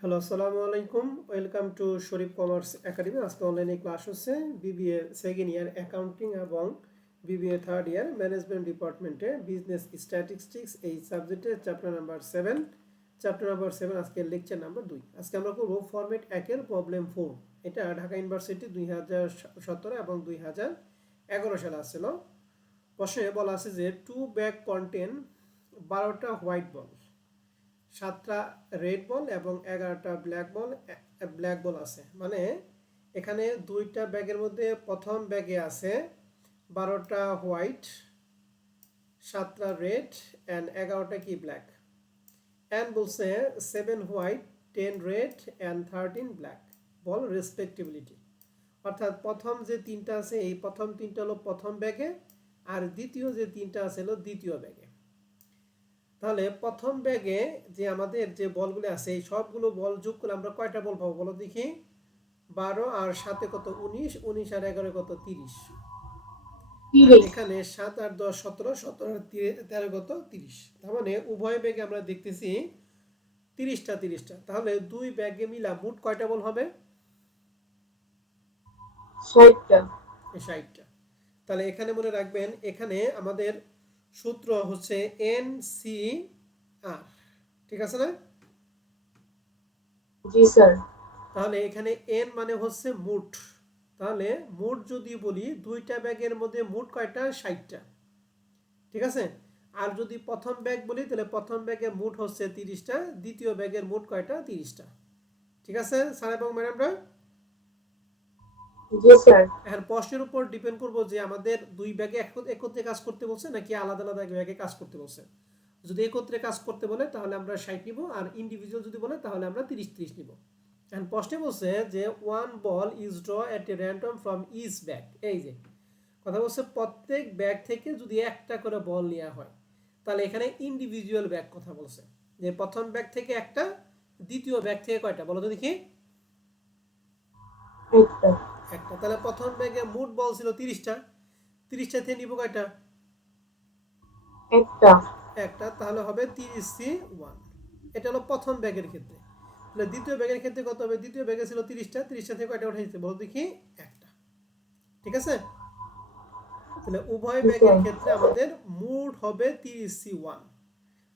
Hello, আসসালামু আলাইকুম। Welcome to Sharif commerce academy. আজকে অনলাইনে ক্লাস হচ্ছে বিবিএ সেকেন্ড ইয়ার অ্যাকাউন্টিং এবং বিবিএ থার্ড ইয়ার ম্যানেজমেন্ট ডিপার্টমেন্টে বিজনেস স্ট্যাটিস্টিক্স এই সাবজেক্টের চ্যাপ্টার নাম্বার 7 আজকের লেকচার নাম্বার 2। আজকে আমরা করব ফরম্যাট 1-এর প্রবলেম 4। এটা ঢাকা ইউনিভার্সিটি 2017 এবং 2011 সালে আসছিল। প্রশ্নে বলা আছে যে 2 bag contain 12টা white ball, 7টা red ball এবং 11টা ব্ল্যাক বল আছে। মানে এখানে দুইটা ব্যাগের মধ্যে প্রথম ব্যাগে আছে 12টা হোয়াইট, 7টা রেড অ্যান্ড 11টা কি ব্ল্যাক। অ্যান্ড বলছে 7 white, 10 red and 13 black ball respectively. অর্থাৎ প্রথম যে তিনটা আছে এই প্রথম তিনটা হলো প্রথম ব্যাগে, আর দ্বিতীয় যে তিনটা আছে হলো দ্বিতীয় ব্যাগে। তাহলে প্রথম ব্যাগে যে আমাদের যে বলগুলো আছে এই সবগুলো বল যোগ করে আমরা কয়টা বল পাবো বলো দেখি। 12 আর 7 কত 19, 19 আর 11 কত 30। আর 30 এখানে 7 আর 10 17, 17 আর 13 কত 30। তার মানে উভয় ব্যাগে আমরা দেখতেছি 30টা 30টা। তাহলে দুই ব্যাগে মিলা মোট কয়টা বল হবে? 60টা। 60টা। তাহলে এখানে মনে রাখবেন, এখানে আমাদের সূত্র হচ্ছে NCR, ঠিক আছে না? জি স্যার। তাহলে এখানে এন মানে হচ্ছে মোট। তাহলে মোট যদি বলি দুইটা ব্যাগের মধ্যে মোট কয়টা? 60টা, ঠিক আছে। আর যদি প্রথম ব্যাগ বলি তাহলে প্রথম ব্যাগের মোট হচ্ছে 30টা, দ্বিতীয় ব্যাগের মোট কয়টা? 30টা, ঠিক আছে স্যার এবং ম্যাডামরা। জি স্যার। এখন প্রশ্নের উপর ডিপেন্ড করবো যে আমাদের দুই ব্যাগে একত্রে কাজ করতে বলছে নাকি আলাদা আলাদা ব্যাগে কাজ করতে বলছে। যদি একত্রে কাজ করতে বলে তাহলে আমরা 60 নিব, আর ইন্ডিভিজুয়াল যদি বলে তাহলে আমরা 30-30 নিব। এখন প্রশ্নে বলছে যে one ball is draw at a random from each bag. এই যে কথা বলছে প্রত্যেক ব্যাগ থেকে যদি একটা করে বল নেওয়া হয়, তাহলে এখানে ইন্ডিভিজুয়াল ব্যাগ কথা বলছে যে প্রথম ব্যাগ থেকে একটা, দ্বিতীয় ব্যাগ থেকে কয়টা বলো তো দেখি। একটা। একটা। তাহলে প্রথম ব্যাগে মোট বল ছিল 30টা, 30টা থেকে নিব কয়টা? একটা। একটা। তাহলে হবে 30C1। এটা হলো প্রথম ব্যাগের ক্ষেত্রে। তাহলে দ্বিতীয় ব্যাগের ক্ষেত্রে কত হবে? দ্বিতীয় ব্যাগে ছিল 30টা, 30টা থেকে কয়টা উঠাইছে বলো দেখি? একটা, ঠিক আছে। তাহলে উভয় জি ব্যাগের স্যার। ক্ষেত্রে আমাদের মোট হবে 30C1।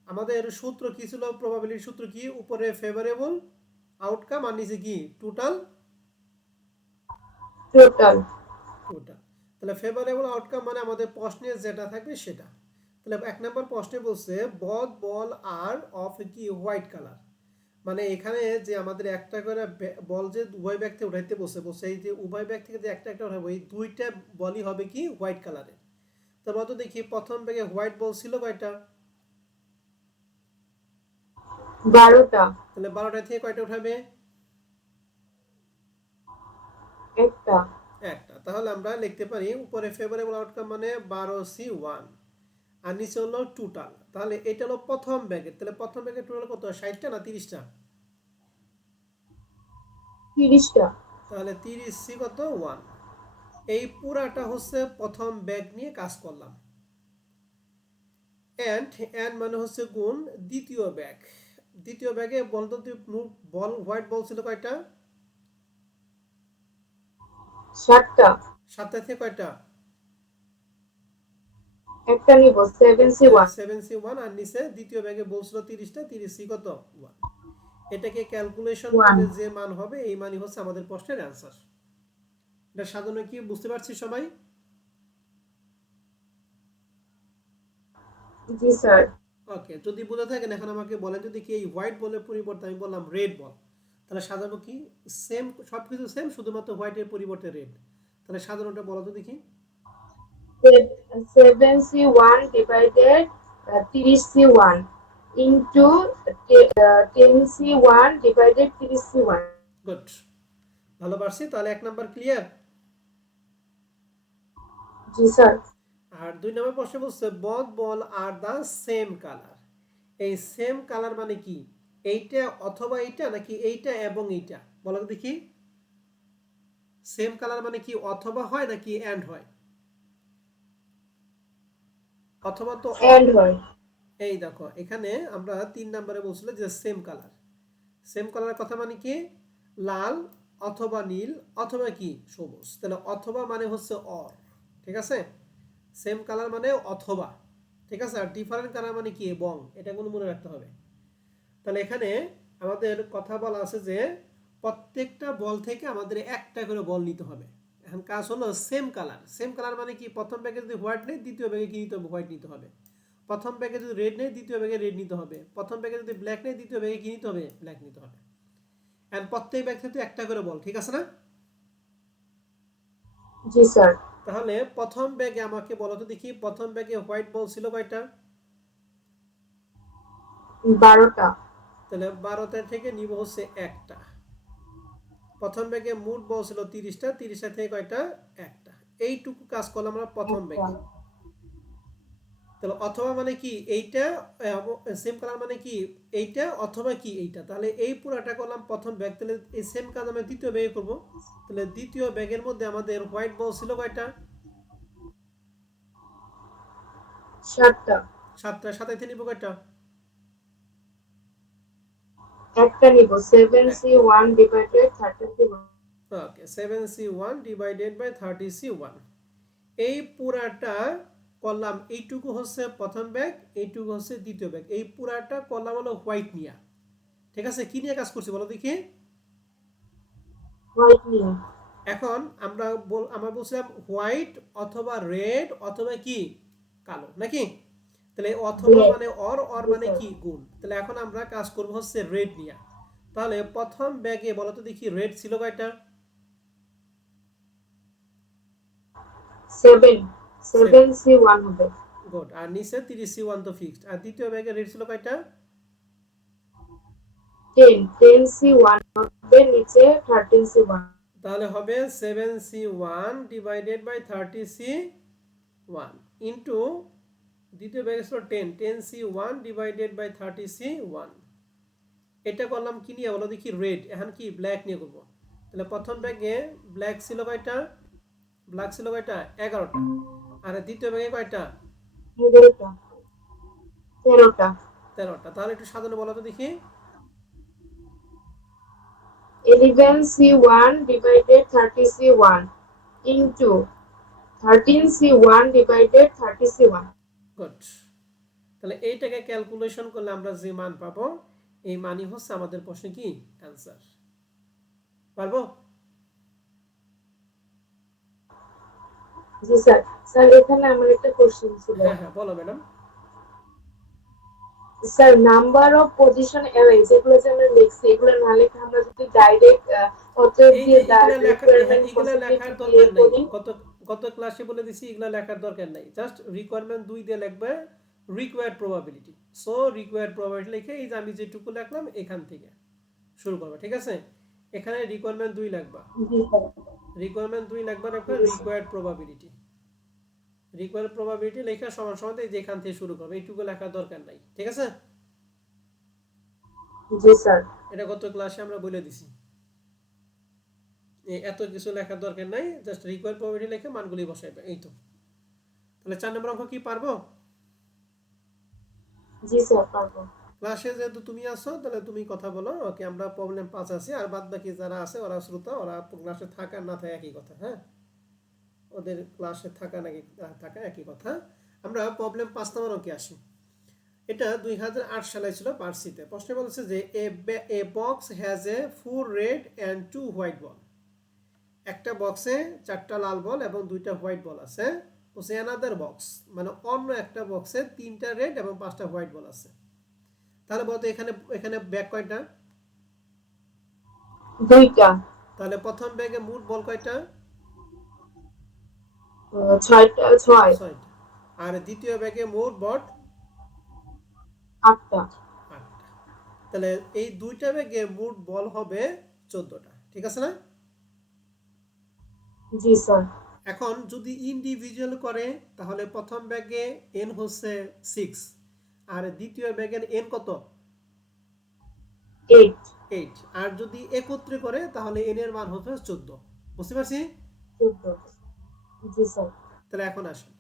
আমাদের সূত্র কি ছিল? প্রবাবিলিটির সূত্র কি? উপরে ফেভারেবল আউটকাম আর নিচে কি? টোটাল। টোটাল। টোটাল। তাহলে ফেভারেবল আউটকাম মানে আমাদের প্রশ্নে যেটা থাকবে সেটা। তাহলে 1 নম্বর প্রশ্নে বলছে বথ বল আর অফ কি হোয়াইট কালার। মানে এখানে যে আমাদের একটা করে বল যে উভয় ব্যাগ থেকে উঠাইতে বসে বসে এই যে উভয় ব্যাগ থেকে যে একটা একটা উঠাবো এই দুইটা বলই হবে কি হোয়াইট কালারের। তারপর তো দেখি প্রথম ব্যাগে হোয়াইট বল ছিল কয়টা? 12টা। তাহলে 12টা থেকে কয়টা উঠাবে? একটা। একটা। তাহলে আমরা লিখতে পারি উপরে ফেভারেবল আউটকাম মানে 12C1, আর নিচে হলো টোটাল। তাহলে এটা হলো প্রথম ব্যাগের। তাহলে প্রথম ব্যাগের টোটাল কত? 60টা না 30টা? 30টা। তাহলে 30C কত 1। এই পুরাটা হচ্ছে প্রথম ব্যাগ নিয়ে কাজ করলাম। এন্ড মানে হচ্ছে গুণ দ্বিতীয় ব্যাগ। দ্বিতীয় ব্যাগে বলতো বল হোয়াইট বল ছিল কয়টা? 7টা। 7টা থেকে কয়টা? একটা নিব 7C1। 7C1। আর নিচে দ্বিতীয় ব্যাগে বলছিল 30টা, 30C কত 1। এটাকে ক্যালকুলেশন 1। করলে যে মান হবে এই মানই হচ্ছে আমাদের প্রশ্নের অ্যান্সার। এটা সাধারণত কি বুঝতে পারছি সবাই? জি স্যার। ওকে, যদি বুঝে থাকেন এখন আমাকে বলেন যদি কি এই হোয়াইট বলের পরিবর্তে আমি বললাম রেড বল, তাহলে সাধারণত কি সেম সব কিছু সেম, শুধুমাত্র হোয়াইটের পরিবর্তে রেড, তাহলে সাধারণটা বলো তো দেখি। 7C1 divided 30C1 into 10C1 divided 30C1। Good, ভালো পারছি। তাহলে 1 নাম্বার ক্লিয়ার। জি স্যার। আর 2 নম্বর প্রশ্ন বলছে both ball are the same colour. এই সেম কালার মানে কি? এইটা অথবা এইটা নাকি এইটা এবং এইটা বলো তো দেখি। সেম কালার মানে কি অথবা হয় নাকি এন্ড হয়? অথবা তো এন্ড হয়। এই দেখো এখানে আমরা 3 নম্বরে বলছিল যে সেম কালার। সেম কালার কথা মানে কি লাল অথবা নীল অথবা কি সবুজ, তাহলে অথবা মানে হচ্ছে অর, ঠিক আছে, সেম কালার মানে অথবা, ঠিক আছে, আর ডিফারেন্ট কালার মানে কি এবং, এটা কোনো মনে রাখতে হবে। তাহলে এখানে আমাদের কথা বলা আছে যে প্রত্যেকটা বল থেকে আমাদের একটা করে বল নিতে হবে। এখন কাজ হলো সেম কালার, সেম কালার মানে কি প্রথম ব্যাগে যদি হোয়াইট নেই দ্বিতীয় ব্যাগে কি নিতে হবে, হোয়াইট নিতে হবে। প্রথম ব্যাগে যদি রেড নেই দ্বিতীয় ব্যাগে রেড নিতে হবে। প্রথম ব্যাগে যদি ব্ল্যাক নেই দ্বিতীয় ব্যাগে কি নিতে হবে, ব্ল্যাক নিতে হবে। এন্ড প্রত্যেক ব্যাগ থেকে একটা করে বল, ঠিক আছে না? জি স্যার। তাহলে প্রথম ব্যাগে আমাকে বলো তো দেখি, প্রথম ব্যাগে হোয়াইট বল ছিল কয়টা? 12টা। তাহলে 12টা থেকে নিব হচ্ছে একটা। প্রথম ব্যাগে মোট বল ছিল 30টা, 30টা থেকে কয়টা, একটা। এইটুকু কাজ করলাম আমরা প্রথম একটা। ব্যাগে। তাহলে অথবা মানে কি এইটা, সেম কালার মানে কি এইটা অথবা কি এইটা, তাহলে এই পুরাটা করলাম প্রথম ব্যাগ। তাহলে এই সেম কাজ আমরা দ্বিতীয় ব্যাগে করব। তাহলে দ্বিতীয় ব্যাগের মধ্যে আমাদের হোয়াইট বল ছিল কয়টা? 7টা। 7টা। 7 থেকে নিব কয়টা? একটা নিব 7C1 divided 30C1। Okay, 7C1 divided by 30C1। এই পুরাটা করলাম, এইটুকু হচ্ছে প্রথম ব্যাগ, এইটুকু হচ্ছে দ্বিতীয় ব্যাগ, এই পুরাটা করলাম হলো হোয়াইট নিয়ে, ঠিক আছে। কি নিয়ে কাজ করছি বলো দেখি? হোয়াইট নিয়ে। এখন আমরা বলছিলাম হোয়াইট অথবা রেড অথবা কি কালো নাকি, তাহলে অথবা ব্ল্যাক। মানে অর, অর জি মানে স্যার। কি গুণ। তাহলে এখন আমরা কাজ করব হচ্ছে রেড নিয়ে। তাহলে প্রথম ব্যাগে বলো তো দেখি রেড ছিল কয়টা? 7। সেভেন। 7C1 হবে। গুড। আর নিচে 30C1 তো ফিক্সড। আর দ্বিতীয় ব্যাগে রেড ছিল কয়টা? 10। 10C1 হবে নিচে 13C1। তাহলে হবে 7C1 divided by 30C1 into দ্বিতীয় ব্যাগে ছিল 10, 10C1 ডিভাইডেড বাই 30C1। এটা করলাম কি নিয়ে বলো দেখি, রেড। এখন কি ব্ল্যাক নিয়ে করবো। তাহলে প্রথম ব্যাগে ব্ল্যাক ছিল কয়টা? ব্ল্যাক ছিল কয়টা? 11টা। আর দ্বিতীয় ব্যাগে কয়টা? 11টা। 13টা। 13টা। তাহলে একটু সাজানো বলো তো দেখি। 11C1 divided 30C1 into 13C1 divided 30C1. Good. তাহলে এইটাকে ক্যালকুলেশন করলে আমরা যে মান পাবো, এই মানই হচ্ছে আমাদের প্রশ্নে কি অ্যান্সার। পারবো? জি স্যার। স্যার এখানে আমার একটা কোশ্চেন ছিল। হ্যাঁ হ্যাঁ, বলো madam. Sir number of position array যেগুলো যে আমরা লিখছি এগুলো না লিখে আমরা যদি ডাইরেক্ট অতএব এই দিয়ে যে এগুলা লেখা, হ্যাঁ, রিকোয়ারমেন্ট এগুলা লেখার পসিবিলিটি দিয়ে দরকার নাই। করি। গত গত ক্লাসে বলে দিছি এগুলা লেখার দরকার নাই, জাস্ট রিকোয়ারমেন্ট 2 দিয়ে লিখবে required probability. So required probability লিখে এই যে আমি যেটুকু লিখলাম এখান থেকে শুরু করবে, ঠিক আছে। এখানে রিকোয়ারমেন্ট 2 লিখবা, জি স্যার। রিকোয়ারমেন্ট 2 লিখবা, লিখবে জি sir. Required probability. Required probability লেখা সমান সমান এই যে এখান থেকে শুরু করবে, এইটুকু লেখার দরকার নাই, ঠিক আছে। জি স্যার। এটা গত ক্লাসে আমরা বলে দিছি, এত কিছু লেখার দরকার নাই, জাস্ট রিকোয়ার্ড প্রবাবিলিটি লিখে মানগুলি বসাইবে, এই তো। তাহলে 4 নম্বর অঙ্ক কি পারবো? জি স্যার পারবো। ক্লাসে যেহেতু তুমি আসো তাহলে তুমি কথা বলো, ওকে। আমরা প্রবলেম 5 আছি, আর বাদ বাকি যারা আছে ওরা শ্রোতা, ওরা ক্লাসে থাকা না থাকে একই কথা, হ্যাঁ, ওদের ক্লাসে থাকা নাকি থাকা একই কথা। আমরা প্রবলেম 5 নম্বর অঙ্কে আসি। এটা 2008 সালে ছিল পার্সিতে। প্রশ্নে বলছে যে a box has a 4 red and 2 white ball. একটা বক্সে 4টা লাল বল এবং 2টা হোয়াইট বল আছে। বলছে অ্যানাদার বক্স, মানে অন্য একটা বক্সে 3টা রেড এবং 5টা হোয়াইট বল আছে। তাহলে বলতো এখানে এখানে ব্যাগ কয়টা? 2টা। তাহলে প্রথম ব্যাগে মোট বল কয়টা? 6টা। 6। 6টা। আর দ্বিতীয় ব্যাগে মোট বল 8টা। 8টা। তাহলে এই দুইটা ব্যাগে মোট বল হবে 14টা, ঠিক আছে না? জি স্যার। এখন যদি ইন্ডিভিজুয়াল করে তাহলে প্রথম ব্যাগে এন হচ্ছে 6, আর দ্বিতীয় ব্যাগের এন কত? 8। 8। আর যদি একত্রে করে তাহলে এন এর মান হবে 14। বুঝতে পারছি? 14। জি স্যার। তাহলে এখন আসেন,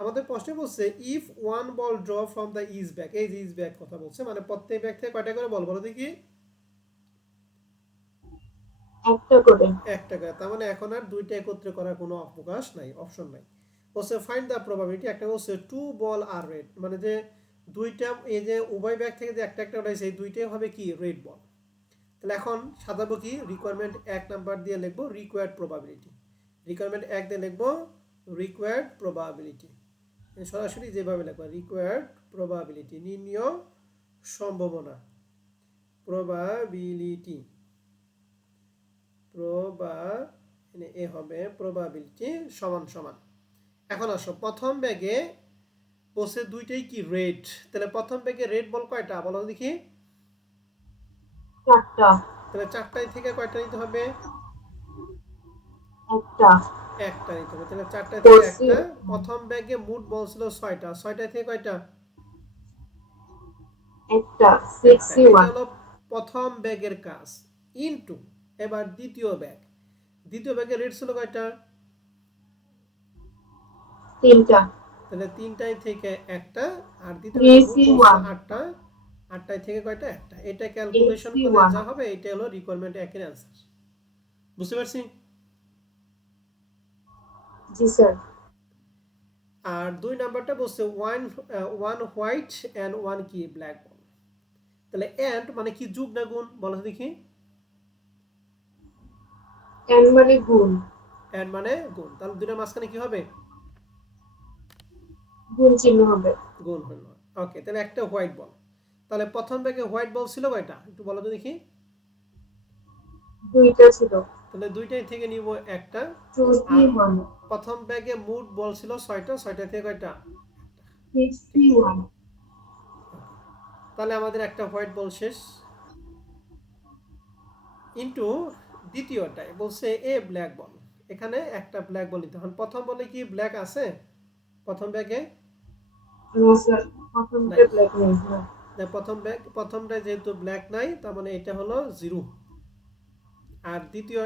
আমাদের প্রশ্নে বলছে if one ball draw from the is bag. এই যে ইজ ব্যাগ কথা বলছে, মানে প্রত্যেক ব্যাগ থেকে কয়টা করে বল বলো দেখি। একটা করে। একটা করে, তার মানে এখন আর দুইটা একত্রে করার কোনো অবকাশ নাই, অপশন নাই। বলছে ফাইন্ড দ্য প্রবাবিলিটি, একটা বলছে টু বল আর রেড, মানে যে দুইটা, এই যে উভয় ব্যাগ থেকে যে একটা একটা উঠাইছে এই দুইটাই হবে কি রেড বল। তাহলে এখন সাজাবো কি, রিকোয়ারমেন্ট 1 নাম্বার দিয়ে লিখবো রিকোয়ার্ড প্রবাবিলিটি, রিকোয়ারমেন্ট 1 দিয়ে লিখবো রিকোয়ার্ড প্রবাবিলিটি, সরাসরি যেভাবে লিখবো রিকোয়ার্ড প্রবাবিলিটি, নির্ণীয় সম্ভাবনা, প্রবাবিলিটি, প্রবা এ হবে প্রবাবিলিটি সমান সমান। এখন আসো প্রথম ব্যাগে বসে দুইটাই কি রেড, তাহলে প্রথম ব্যাগে রেড বল কয়টা বলো দেখি। চারটা। তাহলে চারটায় থেকে কয়টা নিতে হবে, একটা। একটা নিতে হবে, তাহলে চারটায় থেকে করছি। একটা। প্রথম ব্যাগে মুড বল ছিল ছয়টা, ছয়টায় থেকে কয়টা, একটা। একটা। সিক্সটি এটা ওয়ান। হলো প্রথম ব্যাগের কাজ। ইনটু এবার দ্বিতীয় ব্যাগ, দ্বিতীয় ব্যাগে রেড ছিল কয়টা, তিনটা। তাহলে তিনটায় থেকে একটা, আর দ্বিতীয় ব্যাগে মুড থ্রি বল ছিল ওয়ান। আটটা, আটটায় থেকে কয়টা একটা, এটা এইট ক্যালকুলেশন সি করলে ওয়ান। যা হবে এটা হলো রিকোয়ারমেন্ট একের অ্যান্সার। বুঝতে পারছি। জি স্যার। আর 2 নাম্বারটা বলছে one one white and one কি ব্ল্যাক বল, তাহলে অ্যান্ড মানে কি যুগ না গুণ বলো তো দেখি। এন মানে গুণ। অ্যান্ড মানে গুণ, তাহলে দুইটার মাঝখানে কি হবে, গুণ চিহ্ন হবে। গুণ হলো। ওকে, তাহলে একটা হোয়াইট বল, তাহলে প্রথম ব্যাগে হোয়াইট বল ছিল কয়টা একটু বলো তো দেখি। দুইটা ছিল। তাহলে দুইটাই থেকে নিব একটা। টু সি আর ওয়ান। প্রথম ব্যাগে মুড বল ছিল ছয়টা, ছয়টা থেকে কয়টা একটা, সিক্স সি ঠিক আছে। ওয়ান। ওকে, তাহলে আমাদের একটা হোয়াইট বল শেষ। ইন্টু দ্বিতীয়টায় বলছে এ ব্ল্যাক বল, এখানে একটা ব্ল্যাক বল নিতে হবে। প্রথম বলে কি ব্ল্যাক আছে প্রথম ব্যাগে, নো স্যার, প্রথমটা নাই। ব্ল্যাক নেই না। প্রথমটায় যেহেতু ব্ল্যাক নাই, তার মানে এটা হলো জিরো। আর দ্বিতীয়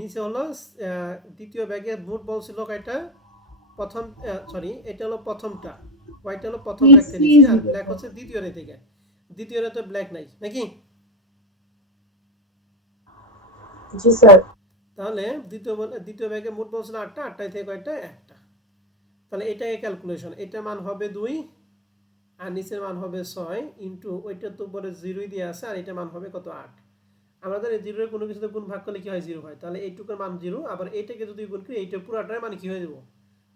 নিচে হলো দ্বিতীয় ব্যাগে বুট বল ছিল কয়টা, প্রথম, সরি এটা হলো প্রথমটা, হোয়াইট হলো প্রথম ব্যাগ সিক্স থেকে সি নিচে, আর জিরো ব্ল্যাক স্যার। হচ্ছে দ্বিতীয় রে থেকে। দ্বিতীয় রে তো ব্ল্যাক নাই নাকি। জি স্যার। তাহলে দ্বিতীয় ব্যাগে মোট বল ছিল আটটা, আটটায় থেকে কয়টা একটা, তাহলে এটাই ক্যালকুলেশন, এটার মান হবে 2 আর নিচের মান হবে 6 ইন্টু ওইটার তো উপরে জিরোই দিয়ে আছে, আর এটার মান হবে কত 8। আমাদের এই জিরোর কোনো কিছুতে গুণ ভাগ করলে কি হয় জিরো হয়, তাহলে এইটুকুর মান জিরো, আবার এইটাকে যদি গুণ করি এইটা পুরাটার মানে কি হয়ে যাবো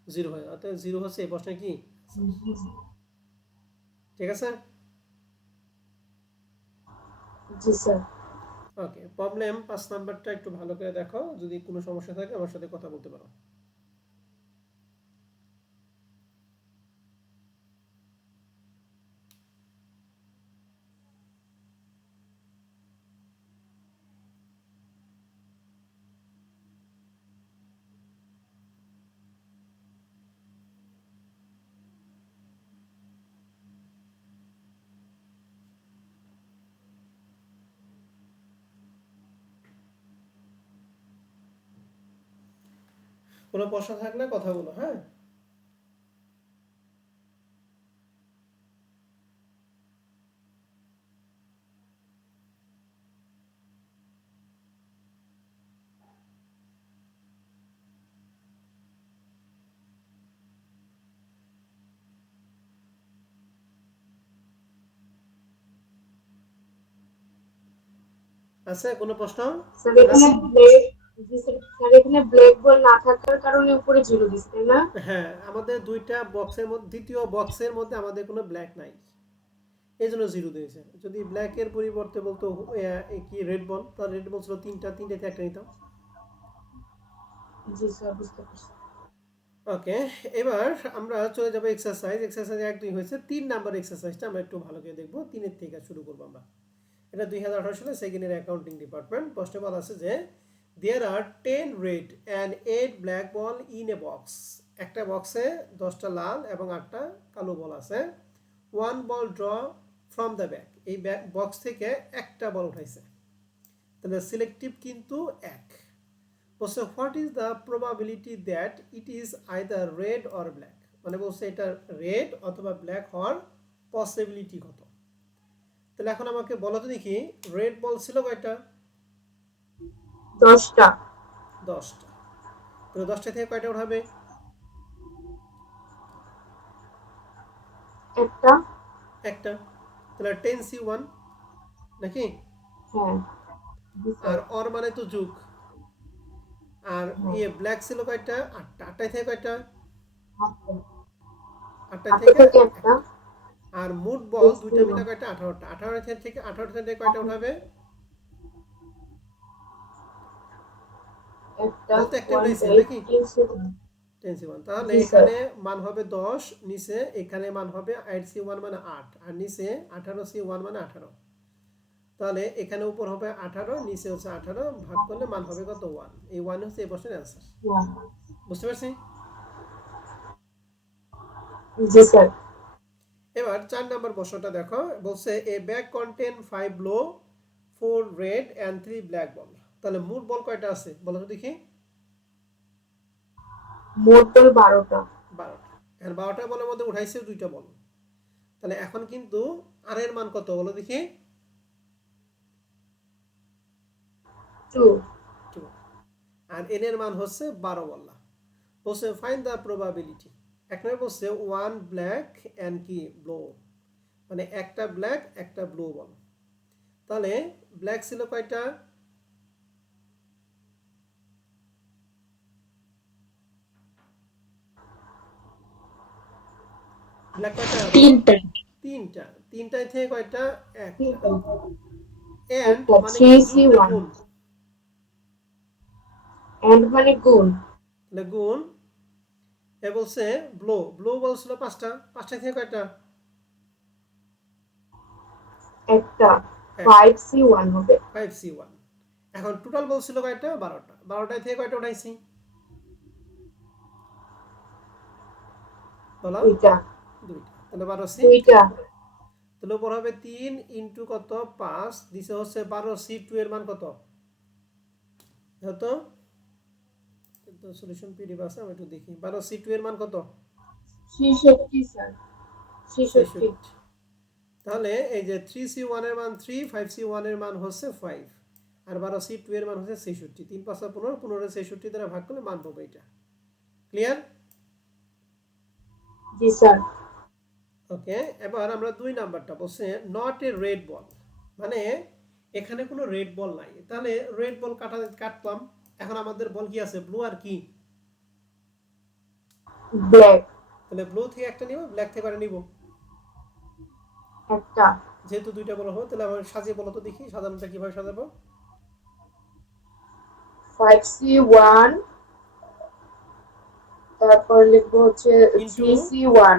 জিরো হয়, অর্থাৎ জিরো হচ্ছে এই প্রশ্নে কি। ঠিক আছে। জি স্যার। ওকে, প্রবলেম 5 নাম্বারটা একটু ভালো করে দেখো, যদি কোনো সমস্যা থাকে আমার সাথে কথা বলতে পারো। কোনো প্রশ্ন থাকলে কথা বলো, হ্যাঁ। আছে কোনো প্রশ্ন, স্যার ম্যাডাম। এখানে ব্ল্যাক। জি স্যার, স্যার এখানে ব্ল্যাক বল না থাকার কারণে উপরে জিরো দিচ্ছে তাই না? হ্যাঁ, আমাদের দুইটা বক্সের মধ্যে, দ্বিতীয় বক্সের মধ্যে আমাদের কোনো ব্ল্যাক নাই, এই জন্য জিরো দিয়েছে। যদি ব্ল্যাকের পরিবর্তে বলতো কি রেড বল, তাহলে রেড বল ছিল তিনটা, তিনটাতে একটা নিতাম। জি স্যার, বুঝতে পারছি। ওকে, এবার আমরা চলে যাবো এক্সারসাইজ। এক্সারসাইজ 1 2 হয়েছে, 3 নাম্বার এক্সারসাইজটা আমরা একটু ভালো করে দেখবো, 3-এর থেকে শুরু করবো আমরা। এটা 2018 সালে সেকেন্ড ইয়ার অ্যাকাউন্টিং ডিপার্টমেন্ট। প্রশ্নে বলা আছে যে দেয়ার আর 10 red and 8 black ball in a box, একটা বক্সে 10টা লাল এবং 8টা কালো বল আছে। One ball draw from the bag, এই বক্স থেকে একটা বল উঠাইছে, তাহলে সিলেক্টিভ কিন্তু 1। বলছে what is the probability that it is either red or black, মানে বলছে এটা রেড অথবা ব্ল্যাক হওয়ার পসিবিলিটি কত। তাহলে এখন আমাকে বলো তো দেখি রেড বল ছিল কয়টা, 10টা 10টা। তাহলে 10টা থেকে কয়টা উঠাবে? একটা একটা। তাহলে 10C1 নাকি? হ্যাঁ জি আর স্যার অর মানে তো যুগ। আর হ্যাঁ ব্ল্যাক ছিল কয়টা? 8টা। 8টায় থেকে কয়টা? আচ্ছা 8টায় আটটা থেকে থেকে একটা একটা। আর মুড বল দুইটা এক্সট্রিম মিলা কয়টা? 18টা। 18 থেকে কয়টা উঠাবে? একটা বলতে একটা উঠাইছে 1/8 নাকি? ইঞ্চি 10C1। তাহলে জি স্যার এখানে মান হবে 10, নিচে এখানে মান হবে 8C1 মানে 8, আর নিচে 18C1 মানে 18। তাহলে এখানে উপর হবে 18, নিচে হচ্ছে 18, ভাগ করলে মান হবে কত? 1। এই 1 হচ্ছে এই প্রশ্নের অ্যান্সার। হ্যাঁ বুঝতে পারছি? জি স্যার এবার 4 নম্বর প্রশ্নটা দেখো, বলছে a bag contain 5 blue, 4 red and 3 black ball. তাহলে মোট বল কয়টা আছে বলো তো দেখি? মোট বল 12টা 12টা। আর 12টা বলের মধ্যে উঠাইছে দুইটা বল। তাহলে এখন কিন্তু আর এর মান কত বলো দেখি? 2 2। আর এন এর মান হচ্ছে 12 বললা। বলছে ফাইন্ড দ্য প্রবাবিলিটি। এক নম্বর বলছে 1 ব্ল্যাক অ্যান্ড কি ব্লু, মানে একটা ব্ল্যাক একটা ব্লু বল। তাহলে ব্ল্যাক ছিল কয়টা? ব্ল্যাক কয়টা বলো? 3টা 3টা। 3টায় থেকে কয়টা? একটা। 3টা এন্ড একটা মানে কি যুগ না 3C1 গুণ? এন্ড মানে গুণ তাহলে গুণ। এ বলছে ব্লু, ব্লু বলছিল 5টা, 5টায় থেকে কয়টা? একটা একটা। 5C1 হবে 5C1। এখন টোটাল বলছিল কয়টা? 12টা। 12টায় থেকে কয়টা উঠাইছি বলো? দুইটা দুইটা। তাহলে 12C দুইটা 2। তাহলে উপর হবে 3 ইন্টু কত? 5, নিচে হচ্ছে 12C2 এর মান কত? হতো তো সলিউশন পিডিএফ আছে, আমি একটু দেখি। 12C2 এর মান কত? 66 স্যার 66 66। তাহলে এই যে 3C1 এর মান 3, 5C1 এর মান হচ্ছে 5, আর 12C2 এর মান হচ্ছে 66। 3 5 15, 15 66 দ্বারা ভাগ করলে মান পাবো এটা। ক্লিয়ার? জি স্যার ওকে। এবার আমরা 2 নাম্বারটা বলছে নট এ রেড বল, মানে এখানে কোনো রেড বল নাই। তাহলে রেড বল কাটলাম। এখন আমাদের বল কি আছে? ব্লু আর কি? ব্ল্যাক তাহলে ব্লু থেকে একটা নিব, ব্ল্যাক থেকে একটা নিব। একটা যেহেতু দুইটা বল হবে, তাহলে আমরা সাজিয়ে বলো তো দেখি সাধারণত কিভাবে সাজাবো? 5C1 তারপর লিখবো হচ্ছে into 3C1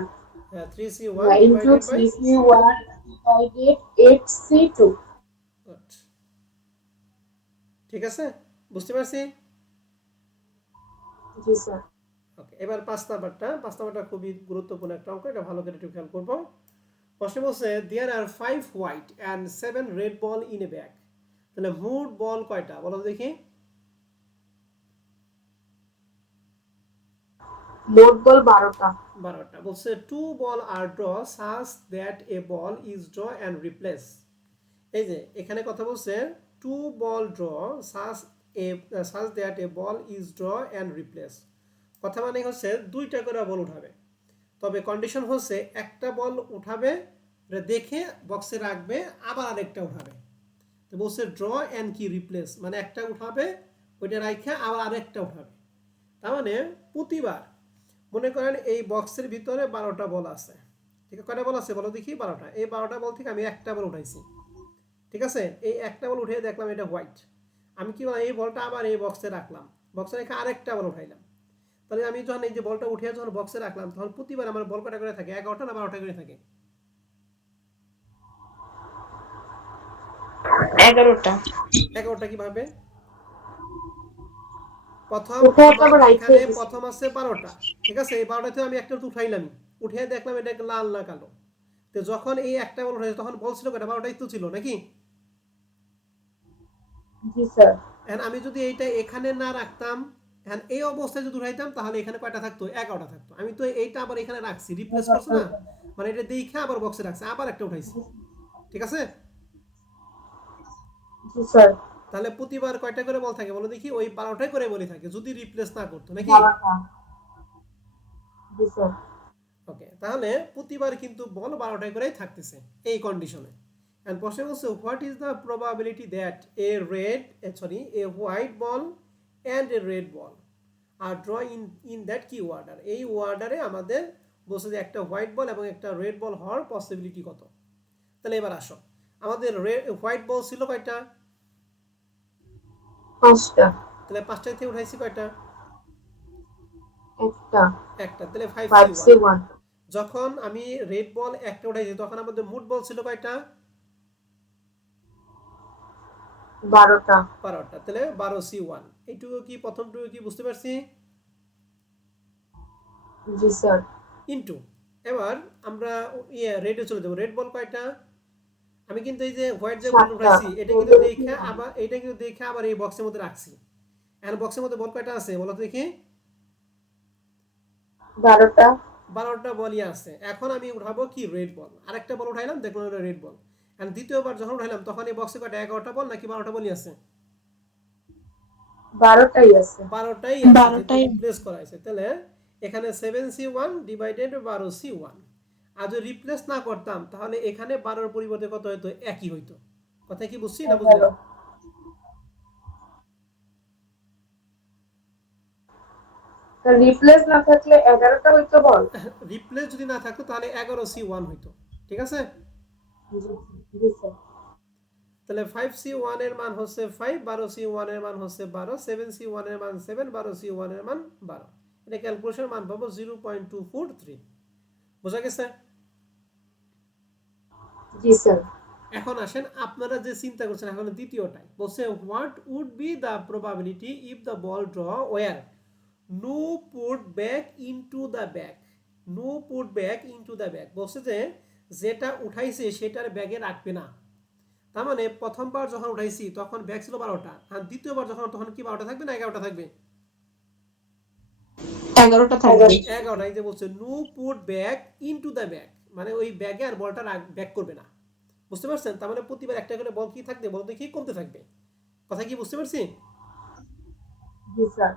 3C1 into divided by 3C1 divided 8C2 ঠিক আছে, বুঝতে পারছি। জি স্যার ওকে। এবার 5 নাম্বারটা খুবই গুরুত্বপূর্ণ একটা অঙ্ক, এটা ভালো করে একটু খেয়াল করবো। প্রশ্ন বলছে দেয়ার আর 5 white and 7 red ball in a bag. তাহলে মোট বল কয়টা বলো দেখি? মোট বল 12টা 12টা। বলছে two ball are draw such that a ball is draw and replace. এই যে এখানে কথা বলছে two ball draw such such that a ball is draw and replace. কথা মানে হচ্ছে দুইটা করে বল উঠাবে, তবে কন্ডিশন হচ্ছে একটা বল উঠাবে, এটা দেখে বক্সে রাখবে, আবার আরেকটা উঠাবে। তো বলছে ড্র অ্যান্ড কি রিপ্লেস, মানে একটা উঠাবে, ওইটা রাখে আবার আরেকটা উঠাবে। তার মানে প্রতিবার মনে করেন এই বক্সের ভিতরে 12টা বল আছে। ঠিক আছে, কয়টা বল আছে বলো দেখি? 12টা। এই 12টা বল থেকে আমি একটা বল উঠাইছি। ঠিক আছে, এই একটা বল উঠে দেখলাম এটা হোয়াইট। আমি কি বললাম? এই বলটা আবার এই বক্সে রাখলাম, বক্সে রেখে আরেকটা বল উঠাইলাম। তাহলে আমি যখন এই যে বলটা উঠিয়ে যখন বক্সে রাখলাম, তখন প্রতিবার আমার বল কটা করে থাকে? 11টা না 12টা করে থাকে? 11টা 11টা কিভাবে? প্রথম কোথাও একটা আমার আবার রাইখে এখানে দিছি প্রথম আছে 12টা। ঠিক আছে, এই 12টাতে আমি একটা উঠাইলাম, উঠে দেখলাম এটা লাল না কালো। তো যখন এই একটা বল উঠেছে তখন বলছিল কটা? 12টাই তো ছিল নাকি? জি স্যার এখন আমি যদি এইটা এখানে না রাখতাম, এখন এই অবস্থায় যদি উঠাইতাম, তাহলে এখানে কয়টা থাকতো? 11টা থাকতো। আমি তো এইটা আবার এখানে রাখছি, রিপ্লেস করছে না, মানে এটা দেখে আবার বক্সে রাখছি, আবার একটা উঠাইছি। ঠিক আছে? জি স্যার তাহলে প্রতিবার কয়টা করে বল থাকে বলো দেখি? ওই 12টাই করে বলই থাকে যদি রিপ্লেস না করতো নাকি? 12টা। জি স্যার। ওকে, তাহলে প্রতিবার কিন্তু বল 12টাই করেই থাকতেছে এই কন্ডিশনে। এন্ড প্রশ্ন হচ্ছে what is the probability that a white ball and a red ball are draw in that কি ওয়ার্ডার? এই ওয়ার্ডারে আমাদের বলছে যে একটা হোয়াইট বল এবং একটা রেড বল হওয়ার পসিবিলিটি কত। তাহলে এবার আসো, আমাদের হোয়াইট বল ছিল কয়টা? 5টা। তাহলে 5টা থেকে উঠাইছি কয়টা? একটা। একটা, তাহলে 5C1। 5C1। যখন আমি রেড বল একটা উঠাইছি তখন আমাদের মুড বল ছিল কয়টা? 12টা। 12টা, তাহলে 12C1। এইটুকু কি প্রথমটুকু কি বুঝতে পারছি? জি স্যার। ইনটু, এবার আমরা রেডে চলে যাবো। রেড বল কয়টা? আমি কিন্তু এই যে হোয়াইট যে বল 7টা। উঠাইছি এটা কিন্তু রেডের দেখে 3টা। আবার এই বক্সের মধ্যে রাখছি। এখন বক্সের মধ্যে বল কয়টা আছে বলো তো দেখি? 12টা। 12টা বলই আছে। এখন আমি উঠাবো কি রেড বল, আরেকটা বল উঠাইলাম, দেখলাম এটা রেড বল। এখন দ্বিতীয়বার যখন উঠাইলাম তখন এই বক্সে কয়টা? 11টা বল নাকি 12টা বলই আছে? 12টাই আছে। 12টাই আছে, যেহেতু রিপ্লেস করা হয়েছে। তাহলে এখানে 7C1 ডিভাইডেড 12C1। আর যদি রিপ্লেস না করতাম তাহলে এখানে 12 পরিবর্তে কত হতো? একই হইতো। কথা কি বুঝছি না বুঝলেন? 11। তা রিপ্লেস না থাকলে 11টা হইতো বল। রিপ্লেস যদি না থাকতো তাহলে 11C1 হইতো। ঠিক আছে? জি। জি স্যার। তাহলে 5C1 এর মান হচ্ছে 5, 12C1 এর মান হচ্ছে 12, 7C1 এর মান 7, 12C1 এর মান 12। এটা ক্যালকুলেশন মান পাবো 0.243। বোঝা গেছে? জি স্যার। এখন আসেন আপনারা যে চিন্তা করছেন এখন দ্বিতীয়টাই বলছে what would be the probability if the ball draw were no put back into the bag. No put back into the bag বলছে যে যেটা উঠাইছে সেটার ব্যাগে রাখবে না। তার মানে প্রথমবার যখন উঠাইছি তখন ব্যাগ ছিল 12টা, আর দ্বিতীয়বার যখন তখন কি 12টা থাকবে না 11টা থাকবে? 11টা থাকবে। 11টা। এই যে বলছে no put back into the bag, মানে ওই ব্যাগে আর বলটা ব্যাক করবে না। বুঝতে পারছেন? তার মানে প্রতিবার একটা করে বল কি থাকবে বল দেখি? কমতে থাকবে। কথা কি বুঝতে পারছি? জি স্যার।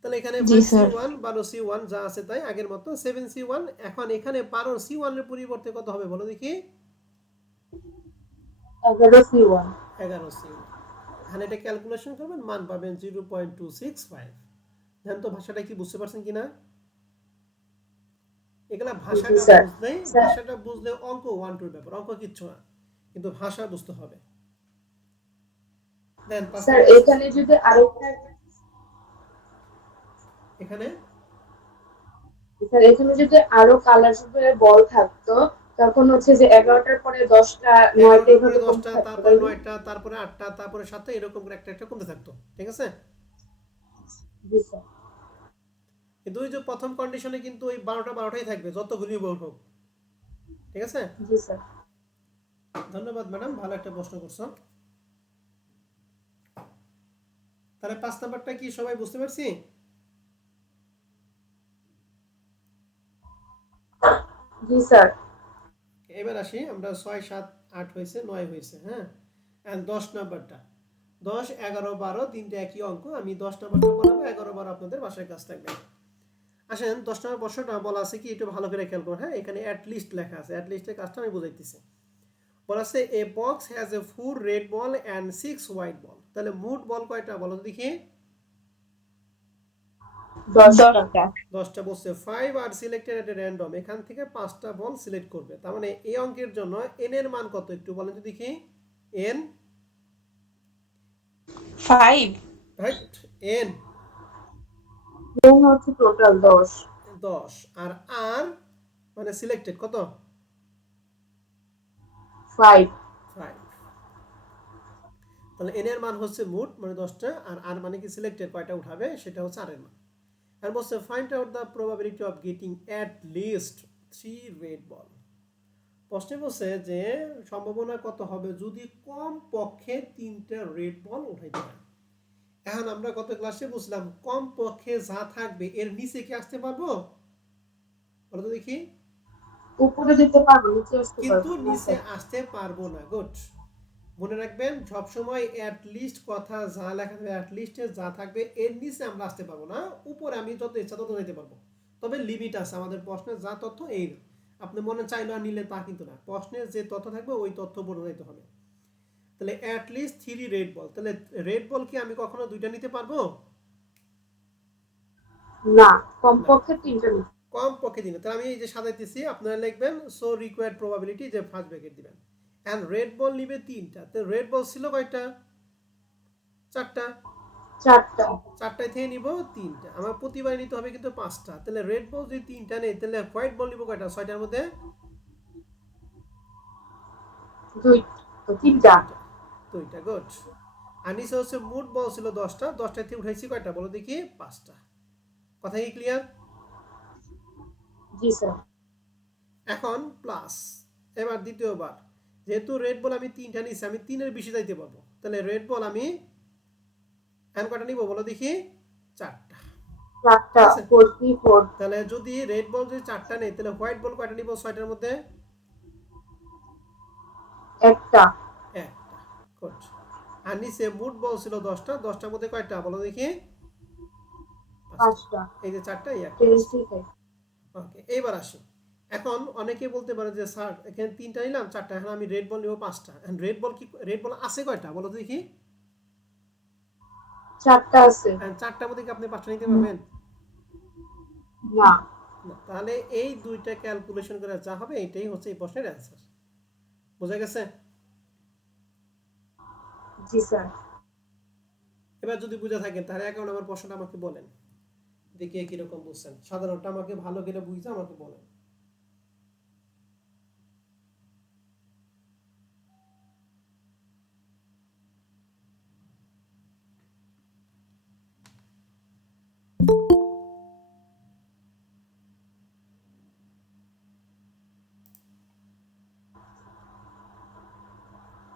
তাহলে এখানে 5C1 12C1 যা আছে তাই আগের মতো 7C1। এখন এখানে 12C1 এর পরিবর্তে কত হবে বলো দেখি? 11C1। 11C1। এখানে এটা ক্যালকুলেশন করবেন, মান পাবেন 0.265। জানেন তো ভাষাটা কি বুঝতে পারছেন কিনা? এগুলা জি স্যার। স্যার ভাষাটা বুঝলে অঙ্ক 1-2 ব্যাপার, অঙ্ক কিচ্ছু না, কিন্তু ভাষা বুঝতে হবে। দেন 5 স্যার নাম্বার। এখানে যদি আরেকটা এখানে স্যার এখানে যদি আরো কালার বল থাকতো তখন হচ্ছে যে 11টার পরে 10টা 9টা 11টার পরে এভাবে কমতে 10টা, থাকতো তারপরে তাই না? 9টা, তারপরে 8টা, তারপরে 7টা, এরকম করে একটা একটা কমতে থাকতো। ঠিক আছে? জি স্যার। কিন্তু ওই যে প্রথম কন্ডিশনে কিন্তু ওই 12টাই থাকবে যতগুলি বল হোক। ঠিক আছে? জি স্যার। ধন্যবাদ ম্যাডাম, ভালো একটা প্রশ্ন করছো। তাহলে 5 নাম্বারটা কি সবাই বুঝতে পারছি? জি স্যার। এবার আসি আমরা 6, 7, 8 হয়েছে, 9 হয়েছে। হ্যাঁ, এন্ড 10 নাম্বারটা 10, 11, 12 তিনটে একই অঙ্ক। আমি 10 নাম্বারটা করাবো, 11, 12 আপনাদের বাসায় কাজ থাকবে। আসেন 10 নম্বর প্রশ্নটা বলা আছে কি একটু ভালো করে খেয়াল করুন। হ্যাঁ, এখানে অ্যাট লিস্ট লেখা আছে, অ্যাট লিস্টের কাজটা আমি বুঝাইতেছি। বলা আছে a box has a 4 red ball and 6 white ball. তাহলে মোট বল কয়টা বলো তো দেখি? 10টা। 10টা। বলছে 5 আর সিলেক্টেড এট র্যান্ডম, এখান থেকে 5টা বল সিলেক্ট করবে। তার মানে এই অঙ্কের জন্য এন এর মান কত একটু বলেন তো দেখি? এন, 5 রাইট, এন এর হচ্ছে টোটাল 10। 10। আর আর মানে সিলেক্টেড কত? 5। 5। তাহলে এন এর মান হচ্ছে মোট মানে 10টা, আর আর মানে কি সিলেক্টেড কয়টা উঠাবে সেটা হচ্ছে আর এর মান। আর বলছে find out the probability of getting at least 3 red ball. প্রশ্নে বলছে যে সম্ভাবনা কত হবে যদি কম পক্ষে 3টা রেড বল উঠাইতে হয়। এখন আমরা গত ক্লাসে বুঝলাম কম পক্ষে যা থাকবে এর নিচে কি আসতে পারবো বলো তো দেখি? উপরে যেতে পারবো, নিচে আসতে কিন্তু পারবো না নিচে স্যার। আসতে পারবো না। গুড। মনে রাখবেন সবসময় অ্যাট লিস্ট কথা যা লেখা থাকবে অ্যাট লিস্টে যা থাকবে এর নিচে আমরা আসতে পারবো না, উপরে আমি যত ইচ্ছা তত যেতে পারবো। তবে লিমিট আছে, আমাদের প্রশ্নের যা তথ্য এই না, আপনি মনে চাইলে আর নিলে তা কিন্তু না, প্রশ্নের যে তথ্য থাকবে ওই তথ্য পূরণ হইতে হবে। তাহলে অ্যাট লিস্ট 3 রেড বল, তাহলে রেড বল কি আমি কখনো দুইটা নিতে পারবো? না, না, কমপক্ষে 3টা নিতে। কম পক্ষে দিন। তাহলে আমি এই যে সাজাইতেছি, আপনারা লিখবেন সো রিকোয়ার্ড প্রবাবিলিটি, যে ফার্স্ট ব্র্যাকেট দিবেন। এন্ড রেড বল নিবে 3টা, তো রেড বল ছিল কয়টা? 4টা। 4টা। 4টায় থেকে নিব 3টা, আমার প্রতিবার নিতে হবে কিন্তু 5টা। তাহলে রেড বল যদি 3টা নেই তাহলে হোয়াইট বল নিব কয়টা? 6টার মধ্যে 2, 3টা। 2টা। 2টা, গুড। আর নিচে হচ্ছে মুড বল ছিল 10টা, 10টায় থেকে উঠাইছি কয়টা বলো দেখি? 5টা। কথা কি ক্লিয়ার? জি স্যার। এখন প্লাস, এবার দ্বিতীয়বার, যেহেতু রেড বল আমি 3টা নিছি, আমি 3-এর বেশি যাইতে পারবো, তাহলে রেড বল আমি এখন কয়টা নিব বলো দেখি? 4টা। ঠিক 4টা, আছে, 4 তাহলে যদি রেড বল যদি 4টা নেই তাহলে হোয়াইট বল কয়টা নিব 6টার মধ্যে? একটা। একটা, গুড। আর নিচে মুড বল ছিল 10টা, 10টার মধ্যে কয়টা বলো দেখি? 5টা। 5টা। এই যে 4টা, এই একটা 10, পাঁচটা। 5। ওকে, এইবার আসি। এখন অনেকে বলতে পারে যে স্যার এখানে 3টা নিলাম 4টা, এখন আমি রেড বল নিব 5টা, রেড বল কি, রেড বল আছে কয়টা বলো দেখি? 4টা আছে। 4টার মধ্যে কি আপনি 5টা নিতে হুম, পারবেন? না। না, তাহলে এই দুইটা ক্যালকুলেশন করে যা হবে এটাই হচ্ছে এই প্রশ্নের অ্যান্সার। বোঝা গেছে? জি স্যার। এবার যদি বুঝে থাকেন তাহলে 11 নম্বর প্রশ্নটা আমাকে বলেন, দেখি কিরকম বুঝছেন। সাধারণটা আমাকে ভালো করে বুঝে আমাকে বলেন।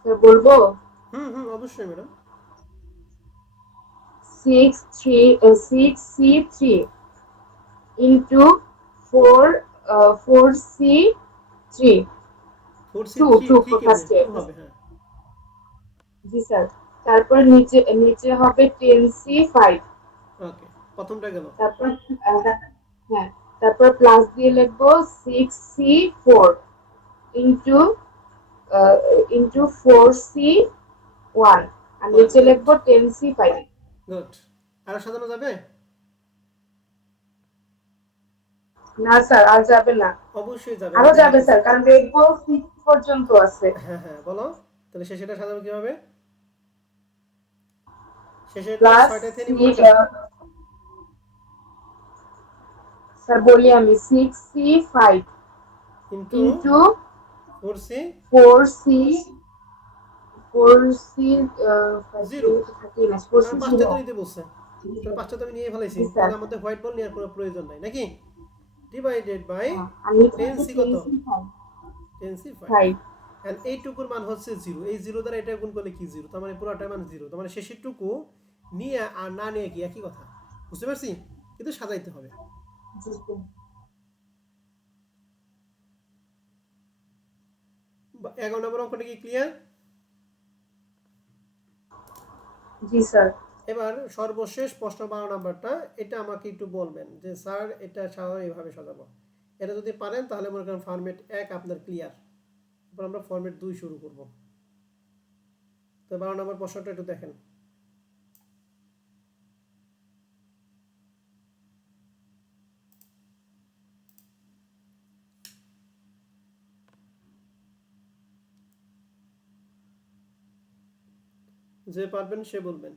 স্যার বলবো? হুম হুম, অবশ্যই madam. 6C3 into 4C3, four C 2 three 2 three কেমনে ফার্স্টে। 2 হবে? হ্যাঁ, জি স্যার। তারপর নিচে নিচে হবে 10C5। ওকে, প্রথমটা গেল। তারপর হ্যাঁ, তারপর প্লাস দিয়ে লিখবো 6C4 ইন্টু ইন্টু 4C1, আর ওয়ান, নিচে গুড। লিখবো 10C5। গুড। আরো সাজানো যাবে? না স্যার, আর যাবে না। অবশ্যই যাবে, আরো আমি যাবে দেখাইতেছি। স্যার, কারণ লিখবো 6 পর্যন্ত আছে। হ্যাঁ হ্যাঁ, বলো। তাহলে শেষেটা সাজাবো কিভাবে? শেষেরটা প্লাস 6টা থেকে নিব 6, কয়টা? স্যার বলি আমি, 6C5 into into 4C 4C 4C 5 zero, থাকি না, 4C কারণ 5টা 0। তো নিতে বলছে। তাহলে 5টা তো আমি নিয়ে ফেলাইছি, জি স্যার। তাহলে আমাদের হোয়াইট বল নেওয়ার কোনো প্রয়োজন নাই নাকি? ডিভাইডেড বাই আর নিচে টেন আছে সি কত? 10C5। 10C5। এন্ড এইটুকুর মান হচ্ছে জিরো, এই জিরো দ্বারা এটা গুণ করলে কি জিরো, তার মানে পুরোটার মান জিরো, তার মানে শেষের টুকু নিয়ে আর না নিয়ে কি একই কথা। বুঝতে পারছি? কিন্তু সাজাইতে হবে। জি স্যার। 11 নম্বর অঙ্কটা কি ক্লিয়ার? জি স্যার। এবার সর্বশেষ প্রশ্ন 12 নাম্বারটা, এটা আমাকে একটু বলবেন যে স্যার এটা সাজানো এইভাবে সাজাবো। এটা যদি পারেন তাহলে মনে করেন ফরম্যাট 1 আপনার ক্লিয়ার, এরপর আমরা ফরম্যাট 2 শুরু করব। তো 12 নম্বর প্রশ্নটা একটু দেখেন। যে পারবেন সে বলবেন।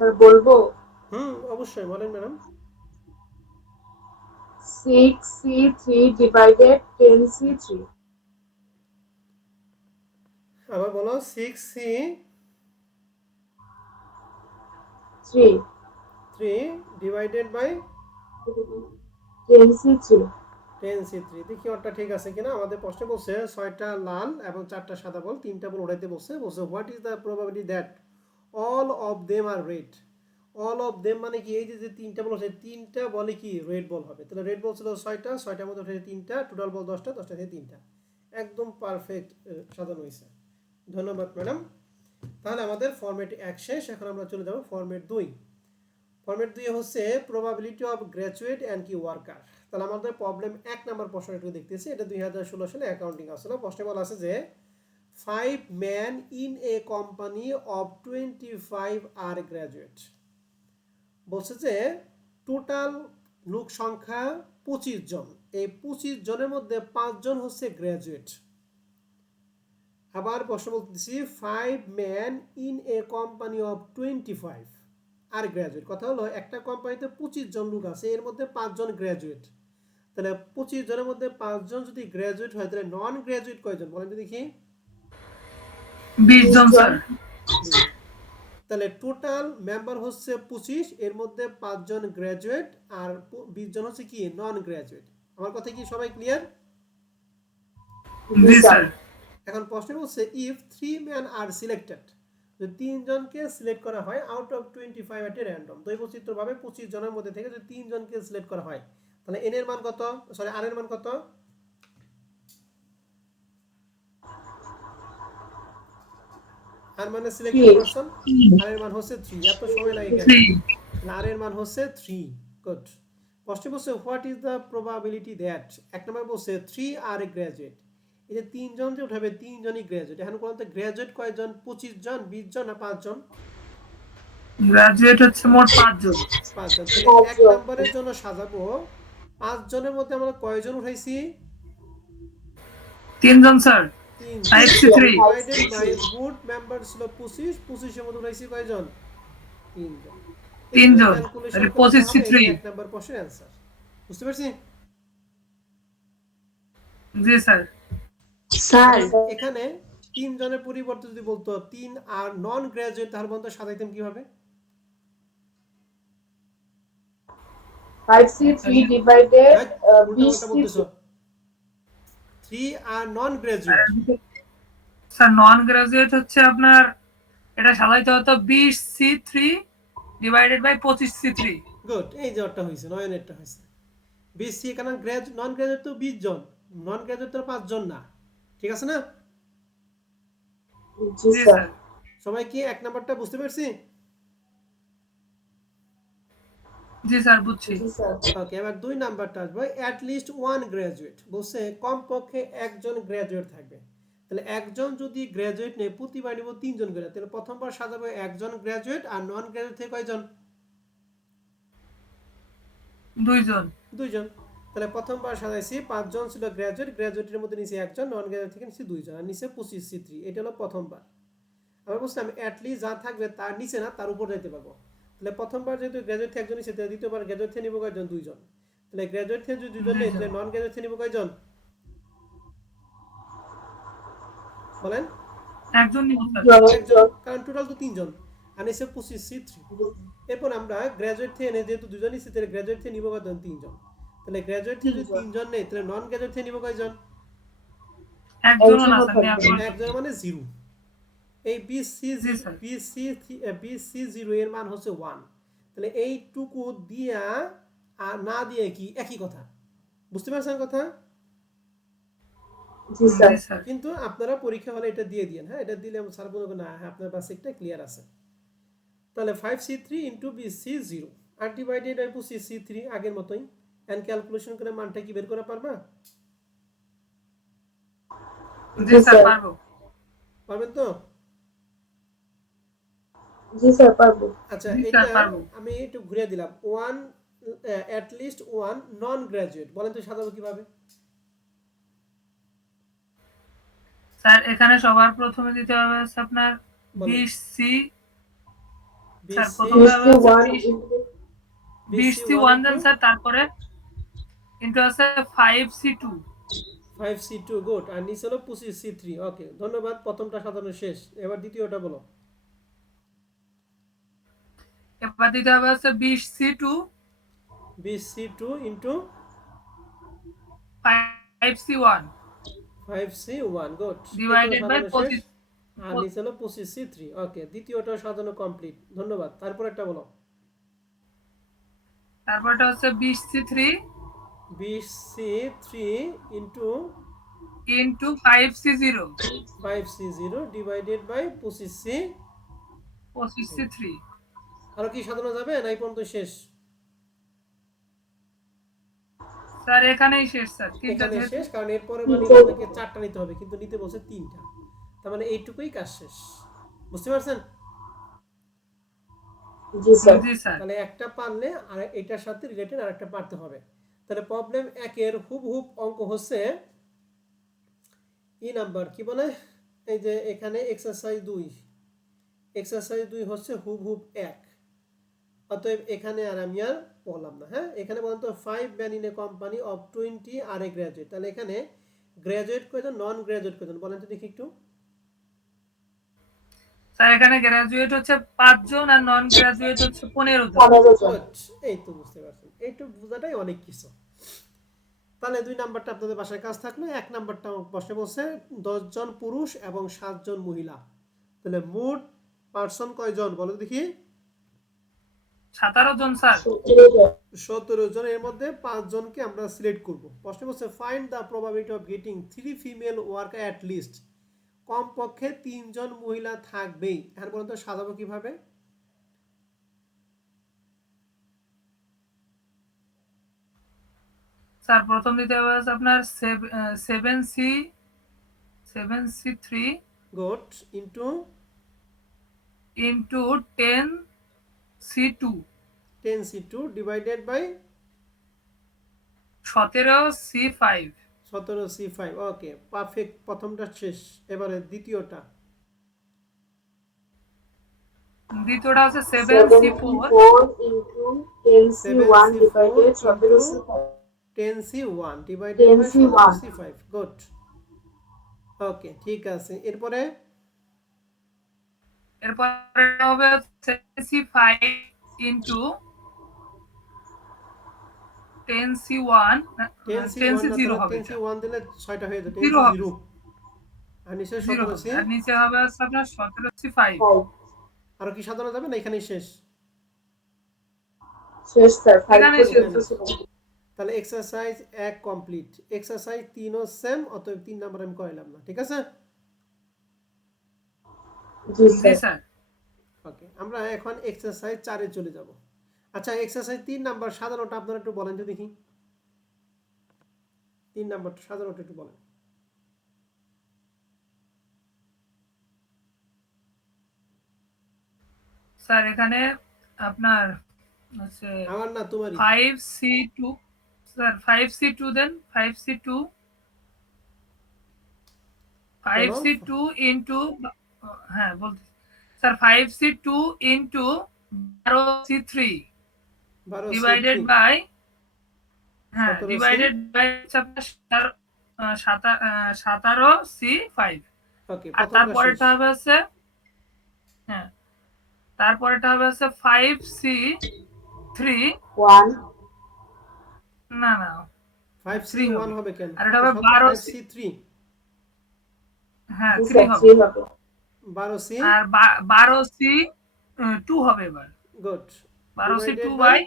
স্যার বলবো? হুম, অবশ্যই বলেন ম্যাডাম। 6C3 divided 10C3. আবার বলো 6C 3 3 divided by 10C3. 10C3। দেখি ওটা ঠিক আছে কিনা। আমাদের প্রশ্নে বলছে 6টা লাল এবং 4টা সাদা বল, 3টা বল উড়াইতে বলছে। What is the probability that all of them are red. All of them মানে কি, এই যে 3টা বল আছে, 3টা বলে কি রেড বল হবে। তাহলে রেড বল ছিল 6টা, 6টার মধ্যে উঠেছে 3টা, টোটাল বল 10টা, 10টা থেকে 3টা। একদম পারফেক্ট সাজানো হয়েছে। ধন্যবাদ ম্যাডাম। তাহলে আমাদের ফরম্যাট 1 শেষ। এখন আমরা চলে যাব ফরম্যাট 2। ফরম্যাট 2 হচ্ছে প্রবাবিলিটি অফ গ্র্যাজুয়েট অ্যান্ড কি ওয়ার্কার। তাহলে আমাদের প্রবলেম 1 নাম্বার প্রশ্ন একটু দেখতেছি। এটা 2016 সালে অ্যাকাউন্টিং আসলে প্রশ্নে বলা আছে যে 5 men in a company of 25 are graduate। বলছে যে টোটাল লোক সংখ্যা 25 জন, এই 25 জনের মধ্যে 5 জন হচ্ছে গ্র্যাজুয়েট। আবার প্রশ্ন বলতেছি 5 men in a company of 25 are graduate. কথা হলো একটা কোম্পানিতে 25 জন লোক আছে, এর মধ্যে 5 জন গ্র্যাজুয়েট। তাহলে 25 জনের মধ্যে 5 জন যদি গ্র্যাজুয়েট হয়, তাহলে নন গ্র্যাজুয়েট কয়জন বলেন তো দেখি? 20 জন স্যার। তাহলে টোটাল মেম্বার হচ্ছে 25, এর মধ্যে 5 জন গ্র্যাজুয়েট আর 20 জন হচ্ছে কি নন গ্র্যাজুয়েট। আমার কথা কি সবাই ক্লিয়ার? জি স্যার। এখন প্রশ্ন হচ্ছে ইফ 3 men are selected, যদি 3 জনকে সিলেক্ট করা হয় আউট অফ 25 এট র্যান্ডম, দৈবচিত্রভাবে 25 জনের মধ্যে থেকে যদি 3 জনকে সিলেক্ট করা হয়, তাহলে n এর মান কত, সরি r এর মান কত? আর মানে সিলেক্টেড পারসন, r এর মান হচ্ছে 3। এত সময় লাগে কেন? r এর মান হচ্ছে 3। গুড। প্রশ্ন বলছে what is the probability that, এক নম্বর বলছে 3 আর এ গ্র্যাজুয়েট। এই যে 3 জন যে উঠাবে 3 জনই গ্র্যাজুয়েট। এখন কোন গ্র্যাজুয়েট কয়জন, 25 জন, 20 জন না 5 জন? গ্রাজুয়েট হচ্ছে মোট 5 জন। 5 জন। তাহলে এক নম্বরের জন্য সাজাবো 5 জনের মধ্যে আমরা কয়জন উঠাইছি? 3 জন sir. 3 5C3 divided by root member ছিল 25, 25 এর মধ্যে উঠাইছি কয়জন? 3 জন। 3 জন ক্যালকুলেশন তাহলে করতে হবে, 25C3। এটা এক নাম্বার প্রশ্নের অ্যানসার। বুঝতে পারছি? জি স্যার। স্যার এখানে 3 জনের পরিবর্তে যদি বলতো 3 আর নন গ্র্যাজুয়েট, তাহলে বলতো সাজাইতাম কিভাবে? 5C3 divided উল্টা বলতেছো। 3 আর নন গ্র্যাজুয়েট। স্যার নন গ্রাজুয়েট হচ্ছে আপনার, এটা সাজাইতে হতো 20C3 divided by 25C3। Good, এই যে ওটা হইছে, নয়নেরটা হইছে। 20 সি, কারণ নন গ্র্যাজুয়েট তো 20 জন, নন গ্র্যাজুয়েট তো 5 জন না। ঠিক আছে না? জি জি স্যার। স্যার। সবাই কি এক নাম্বারটা বুঝতে পারছি? জি স্যার বুঝছি। জি স্যার। ওকে, এবার 2 নাম্বারটা আসবে অ্যাট লিস্ট ওয়ান গ্র্যাজুয়েট। বলছে কমপক্ষে একজন গ্র্যাজুয়েট থাকবে। তাহলে একজন যদি গ্র্যাজুয়েট নেই, প্রতিবার নিব 3 জন করে। তাহলে প্রথমবার সাজাবো একজন গ্র্যাজুয়েট, আর নন গ্র্যাজুয়েট থেকে কয়জন? 2 জন। 2 জন। তাহলে প্রথমবার সাজাইছি 5 জন ছিল গ্র্যাজুয়েট, গ্র্যাজুয়েটের মধ্যে নিচে একজন, নন গ্র্যাজুয়েট থেকে নিচে 2 জন, আর নিচে 25C3। এটা হলো প্রথমবার। আমরা বলছিলাম অ্যাট লিস্ট যা থাকবে তার নিচে না, তার উপর যেতে পারবো। তাহলে প্রথমবার যেহেতু গ্র্যাজুয়েট থেকে একজন নিচে, তাহলে দ্বিতীয়বার গ্র্যাজুয়েট থেকে নিব কয়জন? 2 জন। তাহলে গ্র্যাজুয়েট থেকে যদি 2 জন নেই, তাহলে নন গ্র্যাজুয়েট থেকে নিব কয়জন বলেন? একজন নিব স্যার। একজন, কারণ টোটাল তো 3 জন, আর নিচে 25C3। এরপর আমরা গ্র্যাজুয়েট থেকে এনে যেহেতু 2 জন নিচে, তাহলে গ্র্যাজুয়েট থেকে নিব কয়জন? 3 জন। তাহলে গ্র্যাজুয়েট থেকে যদি 3 জন নেই, তাহলে নন গ্র্যাজুয়েট থেকে নিব কয়জন? একজনও না স্যার, একজন, মানে 0। এই জি স্যার। BC0 এর মান হচ্ছে 1। তাহলে এইটুকু দিয়া আর না দিয়ে কি একই কথা। বুঝতে পারছেন কথা? জি স্যার। জি স্যার। কিন্তু আপনারা পরীক্ষা হলে এটা দিয়ে দিয়েন। হ্যাঁ, এটা দিলে স্যার বলবো না, হ্যাঁ আপনার বেসিকটা ক্লিয়ার আছে। তাহলে 5C3 into BC0 R divided by 25C3 আগের মতোই। এন্ড ক্যালকুলেশন করে মানটা কি বের করা পারবা? জি স্যার পারবো। পারবেন তো? জি স্যার পারবো। আচ্ছা, জি এটা স্যার পারবো। আমি একটু ঘুরিয়ে দিলাম। One at least one non graduate, বলেন তো সাজাবো কিভাবে? স্যার এখানে সবার প্রথমে দিতে হবে হচ্ছে আপনার বলেন। 20C। স্যার BC প্রথমে হবে হচ্ছে 1 20C 1 দেন স্যার, তারপরে ইন্টু আছে 5C2। 5C2 গুড, আর নিচে হলো 25C3। ওকে, ধন্যবাদ, প্রথমটা সাজানো শেষ, এবার দ্বিতীয়টা বলো। এবার দিতে হবে আছে 20C2 20C2 into 5C1 5C1 good, এটাও ডিভাইডেড বাই সাজানো শেষ, 25। আর নিচে হলো 25C3। ওকে, দ্বিতীয়টাও সাজানো কমপ্লিট, ধন্যবাদ। তারপর একটা বলো। তারপরটা হচ্ছে 20C3 20C3 into into 5C0 5C0 divided by 25C। 25C3। আরো কি সাজানো যাবে না এই পর্যন্ত শেষ? স্যার এখানেই শেষ স্যার, তিনটা এখানে যেহেতু। শেষ, কারণ এরপরে নিলে আমাকে চারটা নিতে হবে, কিন্তু নিতে বলছে তিনটা, তার মানে এইটুকুই কাজ শেষ। বুঝতে পারছেন? জি স্যার। জি স্যার। তাহলে একটা পারলে আর এটার সাথে রিলেটেড আর একটা পারতে হবে। তাহলে প্রবলেম একের হুবহুব অঙ্ক হচ্ছে ই নাম্বার কি বলে, এই যে এখানে এক্সারসাইজ 2 হচ্ছে হুবহুব 1। অতএব এখানে আর আমি আর বললাম না। হ্যাঁ, এখানে বলুন তো 5 man in a company of 20 are a graduate. তাহলে এখানে গ্রাজুয়েট কয়জন, নন গ্রাজুয়েট কয়জন বলেন তো দেখি একটু। স্যার এখানে গ্রাজুয়েট হচ্ছে 5 জন আর নন গ্রাজুয়েট হচ্ছে 15 জন। 15 জন। গুড, এই তো বুঝতে পারছেন, এইটুকু বোঝাটাই অনেক কিছু। তাহলে 2 নাম্বারটা আপনাদের বাসায় কাজ থাকলো। 1 নাম্বারটা বসে বলছে 10 জন পুরুষ এবং 7 জন মহিলা। তাহলে মোট পার্সন কয়জন বলো দেখি? 17 জন স্যার। 17 জন। 17 জন, এর মধ্যে 5 জনকে আমরা সিলেক্ট করব। প্রশ্ন বলছে find the probability of getting 3 female worker at least. কমপক্ষে 3 জন মহিলা থাকবেই। এখন বলুন তো সাজাবো কিভাবে? স্যার প্রথম দিতে হবে হচ্ছে আপনার 7C3 good, into into 10C2 10C2 divided by 17C5। 17C5। Okay, perfect, প্রথমটা শেষ। এবারে দ্বিতীয়টা। দ্বিতীয়টা হচ্ছে 7C4 74 into 10C1 7C4 divided into 17C5। 10C1 divided by 10C1। 17C5। Good, okay, ঠিক আছে। এরপরে এরপরে হবে 7C5 ইন্টু 10C1 10C1 না, 10C0 তাহলে হবে, এটা 10C1 দিলে 6টা হয়ে যাবে, 0 হবে, 10C0। আর নিচে 0 17C। হবে, আর নিচে হবে হচ্ছে আপনার 17C5। 5 আরো কি সাজানো যাবে না এখানেই শেষ? শেষ স্যার। 5 এখানে শেষ। পর্যন্ত ছিল। তাহলে এক্সারসাইজ 1 কমপ্লিট। এক্সারসাইজ 3ও সেম, অতএব 3 নাম্বার আমি করাইলাম না, ঠিক আছে? জি জি স্যার। স্যার। ওকে, আমরা এখন এক্সারসাইজ 4-এ চলে যাব। আচ্ছা, এক্সারসাইজ 3 নাম্বার সাজানোটা আপনারা একটু বলেন তো দেখি। 3 নাম্বারটা সাজানোটা একটু বলেন। স্যার এখানে আপনার হচ্ছে আমার না, তোমারই। 5C2। স্যার 5C2 দেন, 5C2 বলো। 5C2 ইন্টু, হ্যাঁ বলতে sir 5C2 into 12C3 divided 12C3 by, হ্যাঁ 17C। Divided by 17C5। ওকে, আর প্রথমটা শেষ। তারপরেটা হবে হচ্ছে, হ্যাঁ তারপরেটা হবে হচ্ছে 5C3। 1 না না, 5C 3 1 হবে। হবে কেন? আর এটা হবে 12C। 5C3। হ্যাঁ জি 3 স্যার। হবে। 3 হবে। 12C। আর 12C2 হবে এবার। Good, 12C2 divided by by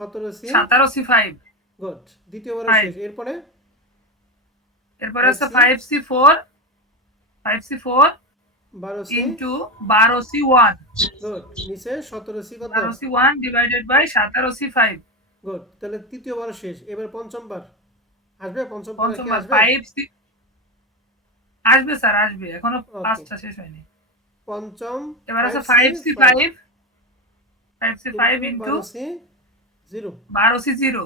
17C। 17C5। Good, দ্বিতীয়বারও শেষ। এরপরে এরপরে হচ্ছে 5C 5C4 12C। Into 12C1। Good, নিচে 17C কত? 12C1 divided by 17C5। Good, তাহলে তৃতীয়বার শেষ। এবার পঞ্চমবার আসবে, পঞ্চমবার কি পঞ্চমবার আসবে? 5C আসবে স্যার, আসবে, এখনো ওকে, পাঁচটা শেষ হয়নি। পঞ্চম এবার আছে 5C5 5C5 into into 12C0 12C0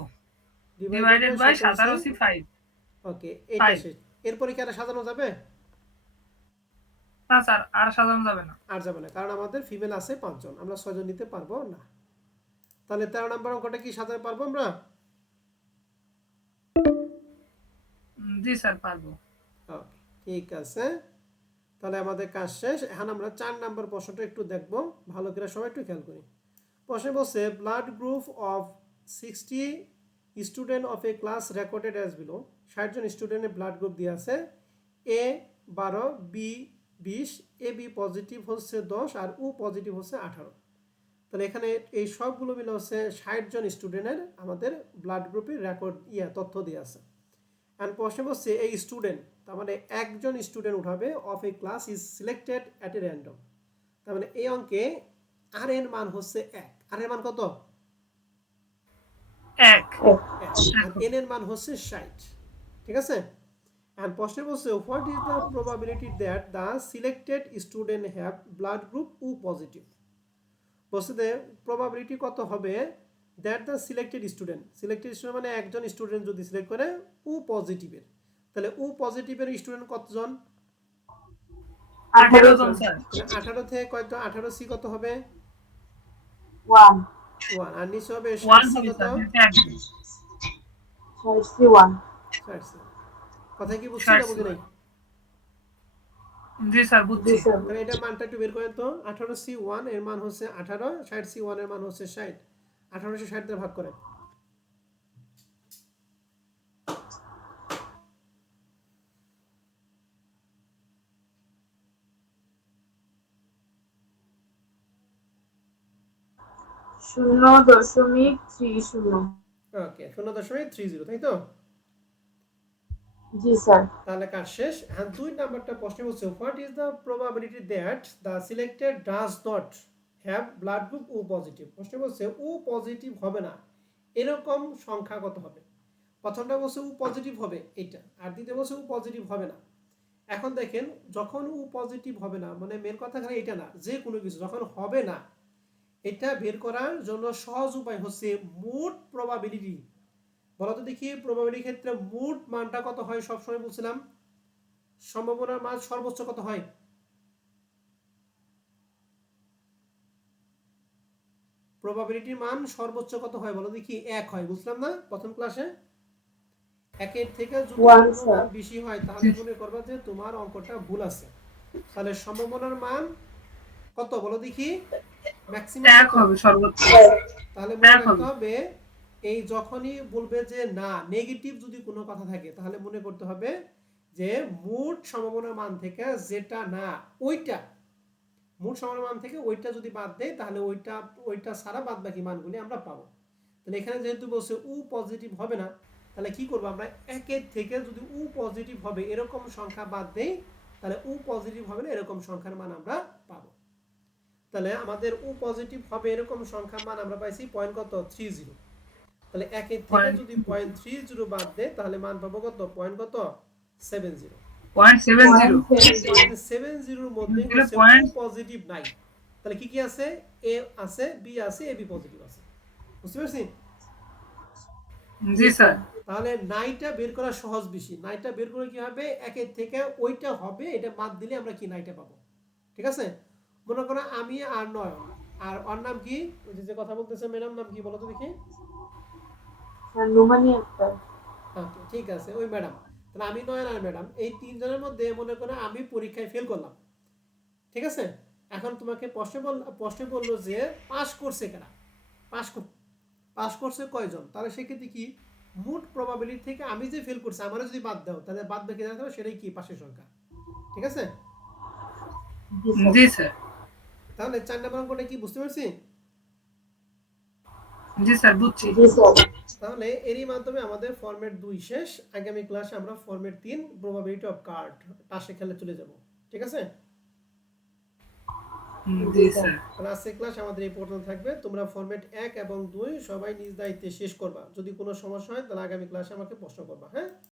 divided divided by by 17C। 17C5। ওকে, এইটা শেষ। এরপরে কি আর সাজানো যাবে? না স্যার, আর সাজানো যাবে না। আর যাবে না, কারণ আমাদের ফিমেল আছে 5 জন, আমরা 6 জন নিতে পারবো না। তাহলে 13 নম্বর অঙ্কটা কি সাজাতে পারবো আমরা? জি স্যার পারবো। ওকে, ঠিক আছে। তাহলে আমাদের কাজ শেষ। এখন আমরা 4 নাম্বার প্রশ্নটা একটু দেখব, ভালো করে সবাই একটু খেয়াল করি। প্রশ্নে বলছে blood group of 60 student of a class recorded as below. 60 জন স্টুডেন্টের ব্লাড গ্রুপ দিয়ে আছে, এ 12, বি 20, এ বি পজিটিভ হচ্ছে 10 আর ও পজিটিভ হচ্ছে 18। তাহলে এখানে এই সবগুলো মিলে হচ্ছে 60 জন স্টুডেন্টের আমাদের ব্লাড গ্রুপের রেকর্ড তথ্য দিয়ে আছে। অ্যান্ড প্রশ্নে বলছে এই স্টুডেন্ট, তার মানে একজন স্টুডেন্ট উঠাবে of a class is selected at a random. তার মানে এই অঙ্কে আর এর মান হচ্ছে 1, আর এর মান কত? 1। 1, আর এন এর মান হচ্ছে 60। ঠিক আছে। অ্যান্ড প্রশ্নে বলছে what is the probability that the selected student have blood group O positive. বলছে যে প্রবাবিলিটি কত হবে দ্যাট দ্য সিলেক্টেড স্টুডেন্ট মানে একজন স্টুডেন্ট যদি সিলেক্ট করে ও পজিটিভের, তাহলে ও পজিটিভের স্টুডেন্ট কতজন? 18 জন স্যার। 18 থেকে কত? 18 সি কত হবে? 1 1, আর নিচে হবে 1 60 সি হবে কত? স্যার, যেটা একজন। 61 60 সি। কথা কি বুঝছি না 60 বুঝি নাই? জি স্যার জি বুঝছি। স্যার তাহলে এটা মানটা একটু বের করেন তো। 18 সি 1 এর মান হচ্ছে 18, 60 সি 1 এর মান হচ্ছে 60। 1860 দিয়ে ভাগ করেন। শূন্য দশমিক 30। ওকে, 0.30, তাই তো? জি স্যার। তাহলে কাজ শেষ। হ্যাঁ, 2 নাম্বারটা প্রশ্ন বলছে what is the probability that the selected does not have blood group O positive. প্রশ্ন বলছে ও পজিটিভ হবে না এরকম সংখ্যা কত হবে। প্রথমটা বলছে ও পজিটিভ হবে এটা, আর দ্বিতীয় বলছে ও পজিটিভ হবে না। এখন দেখেন, যখন ও পজিটিভ হবে না, মানে মেন কথা খালি এটা না, যে কোনো কিছু যখন হবে না, এটা বের করার জন্য সহজ উপায় হচ্ছে মোট প্রবাবিলিটি। বলো তো দেখি, প্রবাবিলিটির ক্ষেত্রে মোট মানটা কত হয়? সবসময় বলছিলাম সম্ভাবনার মান সর্বোচ্চ কত হয়? প্রবাবিলিটির মান সর্বোচ্চ কত হয় বলো দেখি? 1 হয়, বুঝলাম না প্রথম ক্লাসে? 1 থেকে যদি One, কোনো sir. মান বেশি হয় তাহলে মনে করবা যে তোমার অঙ্কটা ভুল আছে। তাহলে সম্ভাবনার মান কত বলো দেখি? ম্যাক্সিমাম 1 কত? হবে সর্বোচ্চ। তাহলে মনে 1 রাখতে হবে। হবে এই যখনই বলবে যে না, নেগেটিভ যদি কোনো কথা থাকে তাহলে মনে করতে হবে যে মোট সম্ভাবনার মান থেকে যেটা না ওইটা, মোট সম্ভাবনার মান থেকে ওইটা যদি বাদ দেয় তাহলে ওইটা ছাড়া বাদ বাকি মানগুলি আমরা পাবো। তাহলে এখানে যেহেতু বলছে ও পজিটিভ হবে না, তাহলে কি করবো আমরা? 1 থেকে যদি ও পজিটিভ হবে এরকম সংখ্যা বাদ দেই, তাহলে ও পজিটিভ হবে না এরকম সংখ্যার মান আমরা পাবো। তাহলে আমাদের ও পজিটিভ হবে এরকম সংখ্যার মান আমরা পাইছি পয়েন্ট কত? 30। তাহলে 1 থেকে যদি 0.30 বাদ দেয় তাহলে মান পাবো কত? পয়েন্ট কত? 70। 0.70। 0.70 এর মধ্যে হচ্ছে ও পজিটিভ নাই। তাহলে কি কি আছে? এ আছে, বি আছে, এ বি পজিটিভ আছে। বুঝতে পারছি? জি স্যার। তাহলে নাইটা বের করা সহজ বেশি। নাইটা বের করে কি হবে? 1 থেকে ওইটা হবে, এটা বাদ দিলে আমরা কি নাইটা পাবো। ঠিক আছে? মনে করো আমি আর নয়ন, আর ওর নাম কি? ওই যে কথা বলতেছে ম্যাডাম নাম কি বলো তো দেখি? স্যার নুমানি আক্তার। ওকে, ঠিক আছে, ওই ম্যাডাম। তাহলে আমি, নয়ন আর ম্যাডাম, এই তিনজনের মধ্যে মনে করো আমি পরীক্ষায় ফেল করলাম। ঠিক আছে? এখন তোমাকে প্রশ্ন বললো যে পাস করছে কারা? পাস করছে কয়জন? তাহলে সেক্ষেত্রে কি মোট প্রবাবিলিটি থেকে আমি যে ফেল করছি আমারও যদি বাদ দাও তাহলে বাদ বাকি যাবে সেটাই কি পাশের সংখ্যা। ঠিক আছে? জি স্যার। তাহলে 4 নম্বর অঙ্কটা কি বুঝতে পারছি? জি স্যার বুঝছি। জি স্যার। তাহলে এরই মাধ্যমে আমাদের ফরম্যাট 2 শেষ। আগামী ক্লাসে আমরা ফরম্যাট 3 প্রবাবিলিটি অফ কার্ড তাসে খেলে চলে যাব। ঠিক আছে? জি স্যার। তাহলে আজকের ক্লাস আমাদের এই পর্যন্ত থাকবে। তোমরা ফরম্যাট 1 এবং 2 সবাই নিজ দায়িত্বে শেষ করবা। যদি কোনো সমস্যা হয় তাহলে আগামী ক্লাসে আমাকে প্রশ্ন করবা। হ্যাঁ?